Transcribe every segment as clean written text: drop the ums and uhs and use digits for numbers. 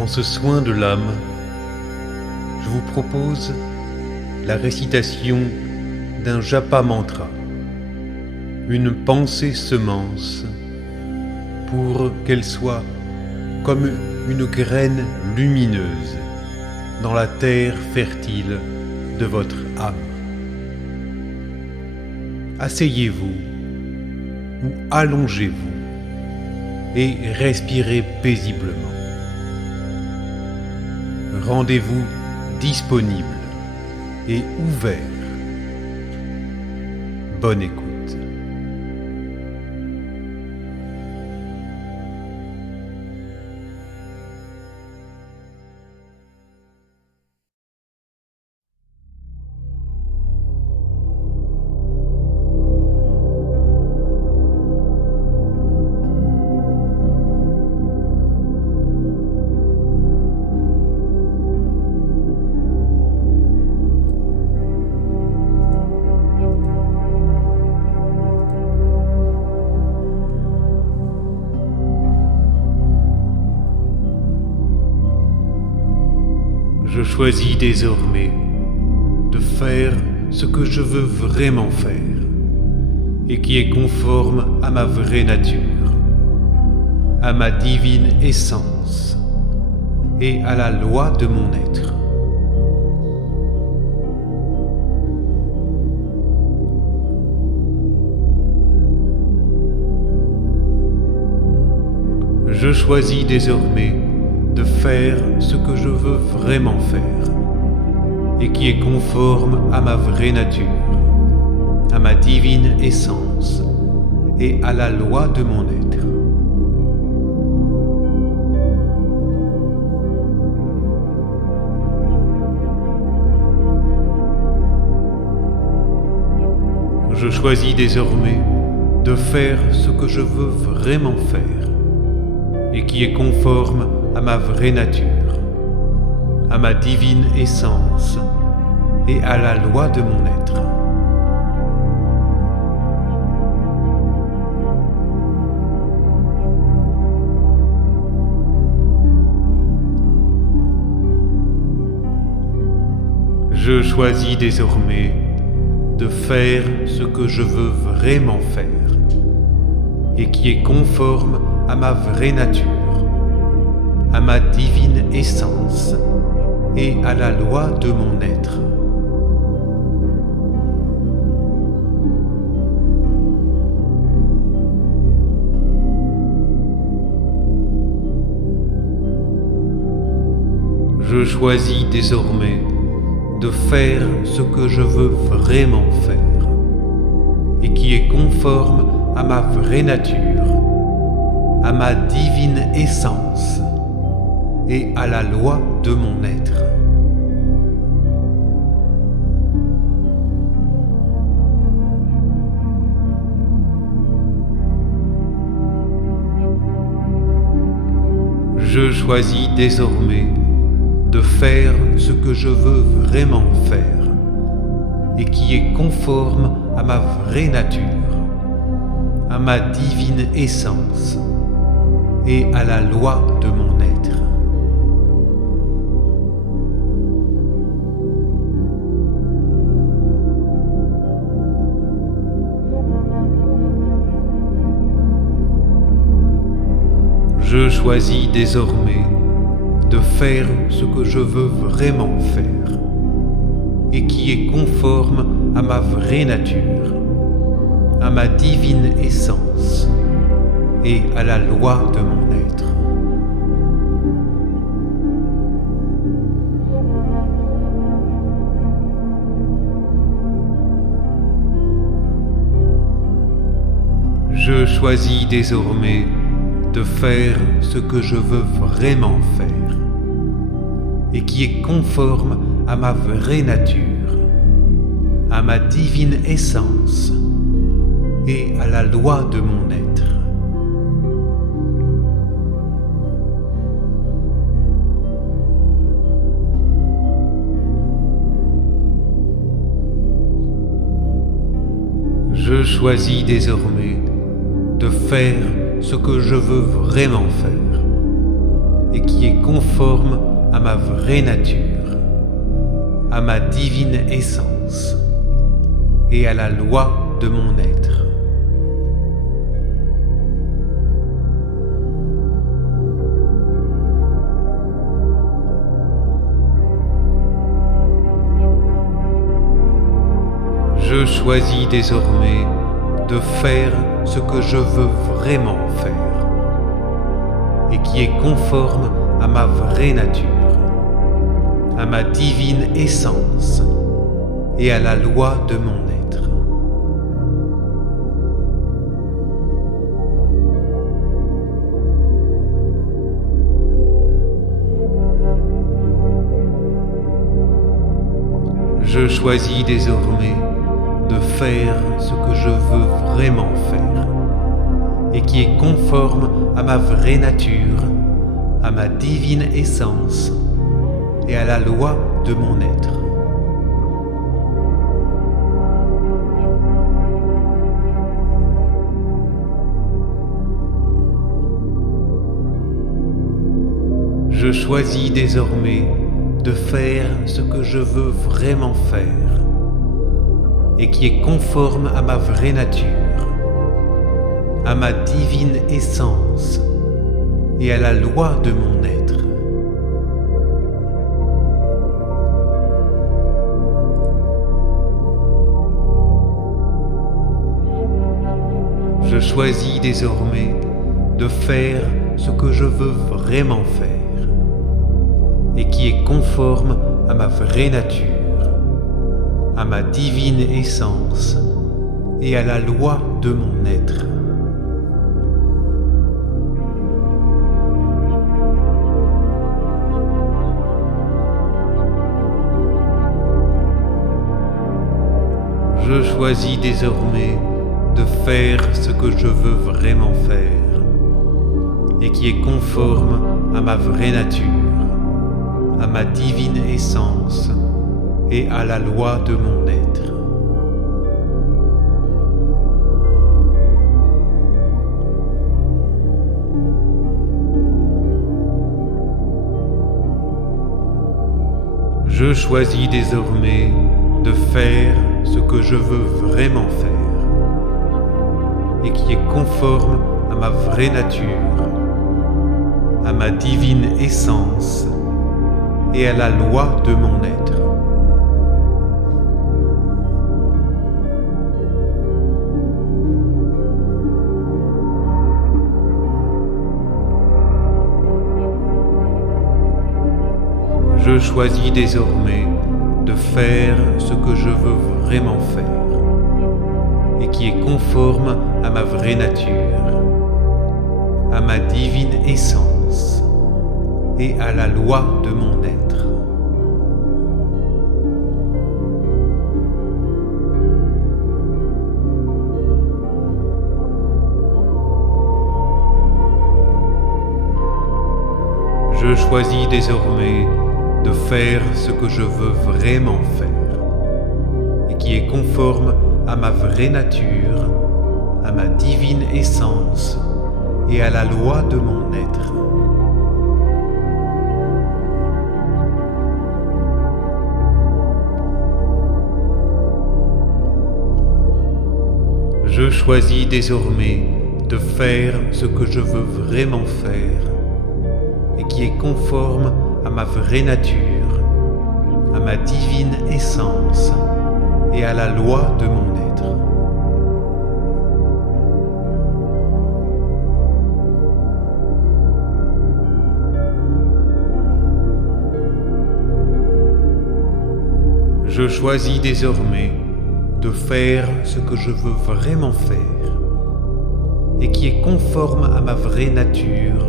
Dans ce soin de l'âme, je vous propose la récitation d'un japa mantra, une pensée semence, pour qu'elle soit comme une graine lumineuse dans la terre fertile de votre âme. Asseyez-vous ou allongez-vous et respirez paisiblement. Rendez-vous disponible et ouvert. Bonne écoute. Je choisis désormais de faire ce que je veux vraiment faire et qui est conforme à ma vraie nature, à ma divine essence et à la loi de mon être. Je choisis désormais de faire ce que je veux vraiment faire et qui est conforme à ma vraie nature, à ma divine essence et à la loi de mon être. Je choisis désormais de faire ce que je veux vraiment faire et qui est conforme à ma vraie nature, à ma divine essence et à la loi de mon être. Je choisis désormais de faire ce que je veux vraiment faire et qui est conforme à ma vraie nature, à ma divine essence et à la loi de mon être. Je choisis désormais de faire ce que je veux vraiment faire et qui est conforme à ma vraie nature, à ma divine essence et à la loi de mon être. Je choisis désormais de faire ce que je veux vraiment faire et qui est conforme à ma vraie nature, à ma divine essence et à la loi de mon être. Je choisis désormais de faire ce que je veux vraiment faire et qui est conforme à ma vraie nature, à ma divine essence et à la loi de mon être. Je choisis désormais de faire ce que je veux vraiment faire et qui est conforme à ma vraie nature, à ma divine essence et à la loi de mon être. Je choisis désormais de faire ce que je veux vraiment faire et qui est conforme à ma vraie nature, à ma divine essence et à la loi de mon être. Je choisis désormais de faire ce que je veux vraiment faire et qui est conforme à ma vraie nature, à ma divine essence et à la loi de mon être. Je choisis désormais de faire ce que je veux vraiment faire et qui est conforme à ma vraie nature, à ma divine essence et à la loi de mon être. Je choisis désormais de faire ce que je veux vraiment faire et qui est conforme à ma vraie nature, à ma divine essence et à la loi de mon être. Je choisis désormais de faire ce que je veux vraiment faire et qui est conforme à ma vraie nature, à ma divine essence et à la loi de mon être. Je choisis désormais de faire ce que je veux vraiment faire et qui est conforme à ma vraie nature, à ma divine essence et à la loi de mon être. Je choisis désormais de faire ce que je veux vraiment faire et qui est conforme à ma vraie nature, à ma divine essence et à la loi de mon être. Je choisis désormais de faire ce que je veux vraiment faire et qui est conforme à ma vraie nature, à ma divine essence et à la loi de mon être. Je choisis désormais de faire ce que je veux vraiment faire et qui est conforme à ma vraie nature, à ma divine essence et à la loi de mon être. Je choisis désormais de faire ce que je veux vraiment faire et qui est conforme à ma vraie nature, à ma divine essence et à la loi de mon être. Je choisis désormais de faire ce que je veux vraiment faire et qui est conforme à ma vraie nature,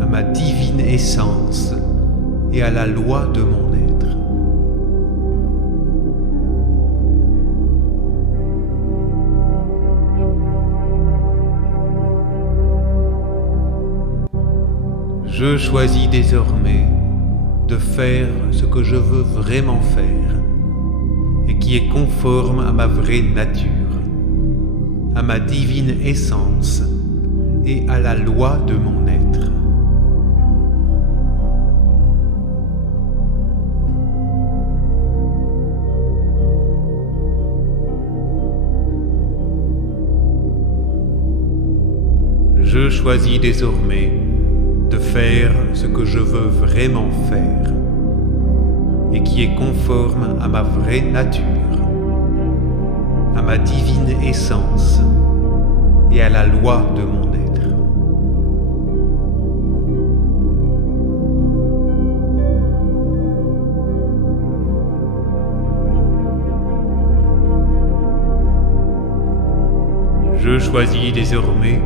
à ma divine essence et à la loi de mon être. Je choisis désormais de faire ce que je veux vraiment faire et qui est conforme à ma vraie nature, à ma divine essence et à la loi de mon être. Je choisis désormais de faire ce que je veux vraiment faire et qui est conforme à ma vraie nature, à ma divine essence et à la loi de mon être. Je choisis désormais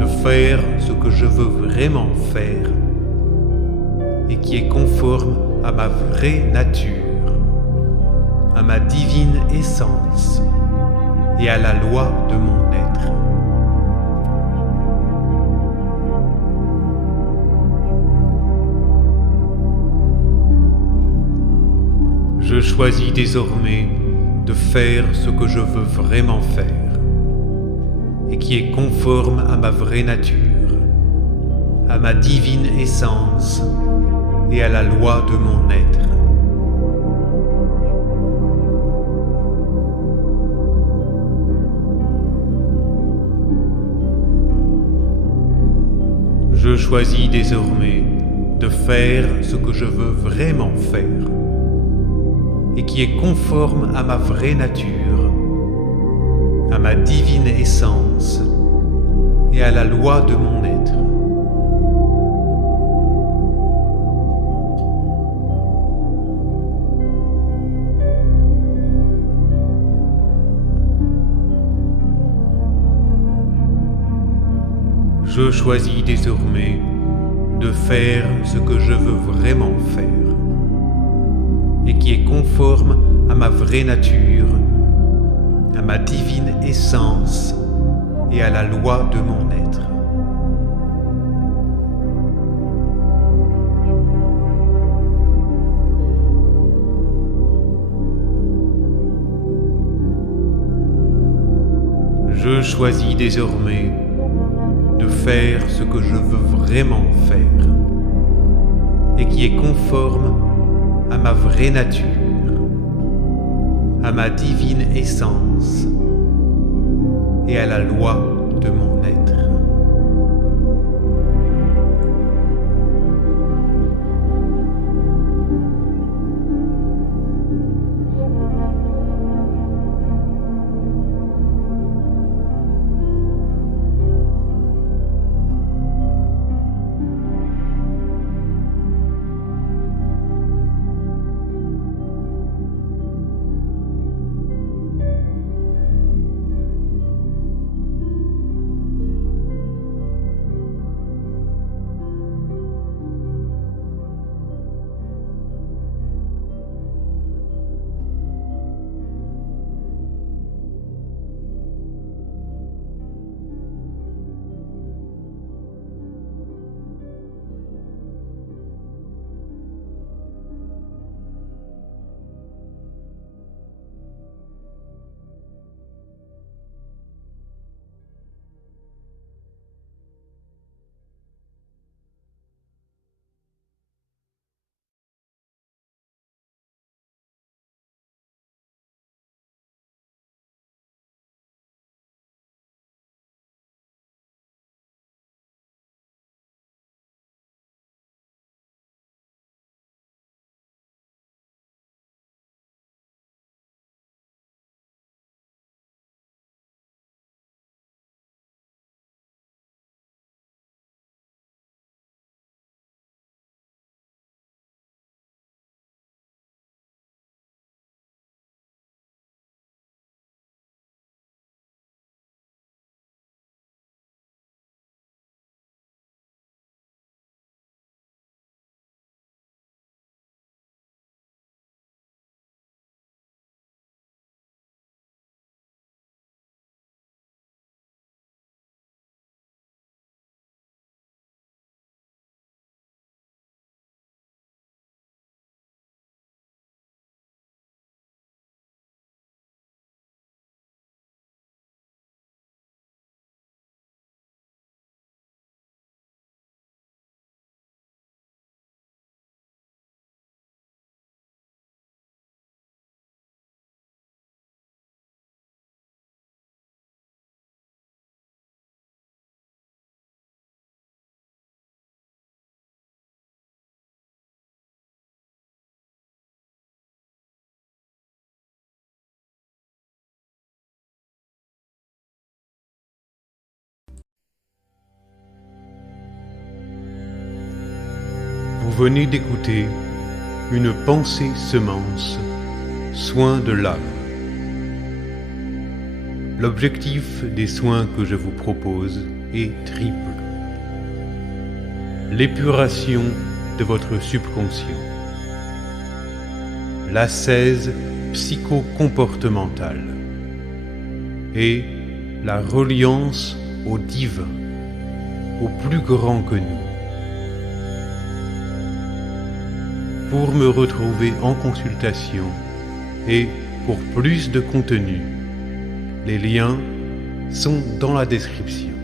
de faire ce que je veux vraiment faire et qui est conforme à ma vraie nature, à ma divine essence et à la loi de mon être. Je choisis désormais de faire ce que je veux vraiment faire et qui est conforme à ma vraie nature, à ma divine essence et à la loi de mon être. Je choisis désormais de faire ce que je veux vraiment faire et qui est conforme à ma vraie nature, à ma divine essence et à la loi de mon être. Je choisis désormais de faire ce que je veux vraiment faire et qui est conforme à ma vraie nature, à ma divine essence et à la loi de mon être. Je choisis désormais de faire ce que je veux vraiment faire et qui est conforme à ma vraie nature, à ma divine essence et à la loi de mon être. venez d'écouter une pensée semence, soin de l'âme. L'objectif des soins que je vous propose est triple. L'épuration de votre subconscient, l'ascèse psycho-comportementale et la reliance au divin, au plus grand que nous. Pour me retrouver en consultation et pour plus de contenu, les liens sont dans la description.